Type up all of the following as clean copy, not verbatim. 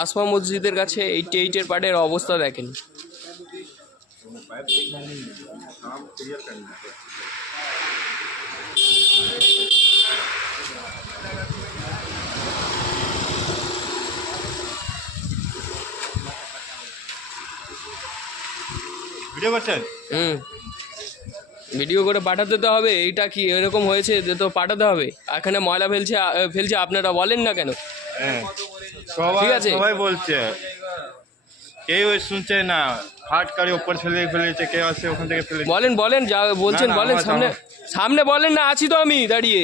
আসমা মসজিদের কাছে 88 পার্টের অবস্থা দেখেন। ভিডিও করছেন? ভিডিও করে পাঠাতে তো হবে। এইটা কি এরকম হয়েছে যে তো পাঠাতে হবে। এখানে ময়লা ফেলছে আপনারা বলেন না কেন? হ্যাঁ, ঠিক আছে, সবাই বলছে, কেউ শুনছে না। হাট করে উপর ফেলেছে, কেউ আসছে ওখান থেকে ফেলে। বলেন যা বলছেন না, না, বলেন, আমার সামনে বলেন না, আছি তো আমি দাঁড়িয়ে।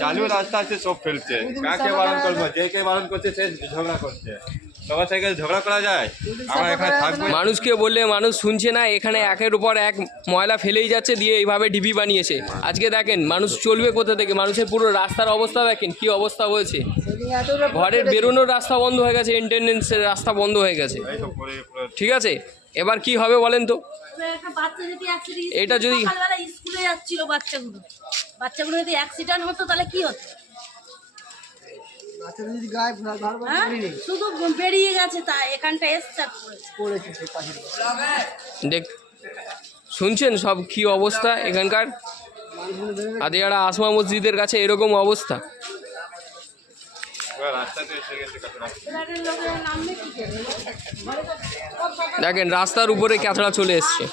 চালু রাস্তা আছে, সব ফেলছে। কাকে বারণ করবো? যে কে বারণ করছে সে ঝগড়া করছে। সবার থেকে ঝগড়া করা যায়? আমার এখানে থাকবো। মানুষকে বললে মানুষ শুনছে না। এখানে একের উপর এক ময়লা ফেলেই যাচ্ছে, দিয়ে এইভাবে ডিবি বানিয়েছে। আজকে দেখেন মানুষ চলবে কোথা থেকে? মানুষের পুরো রাস্তার অবস্থা দেখেন কি অবস্থা হয়েছে। ঘরের বেরোনোর রাস্তা বন্ধ হয়ে গেছে, এন্ট্রান্সের রাস্তা বন্ধ হয়ে গেছে। ঠিক আছে, এবার কি হবে বলেন তো? এটা যদি স্কুলে যাচ্ছিল বাচ্চাগুলো যদি অ্যাক্সিডেন্ট হতো তাহলে কি হতো? শুধু বেরিয়ে গেছে, তা এখানটা দেখ, শুনছেন সব কি অবস্থা এখানকার। আদিয়াড়া আসমা মসজিদের কাছে এরকম অবস্থা। দেখেন রাস্তার উপরে ক্যাথড়া চলে এসছে।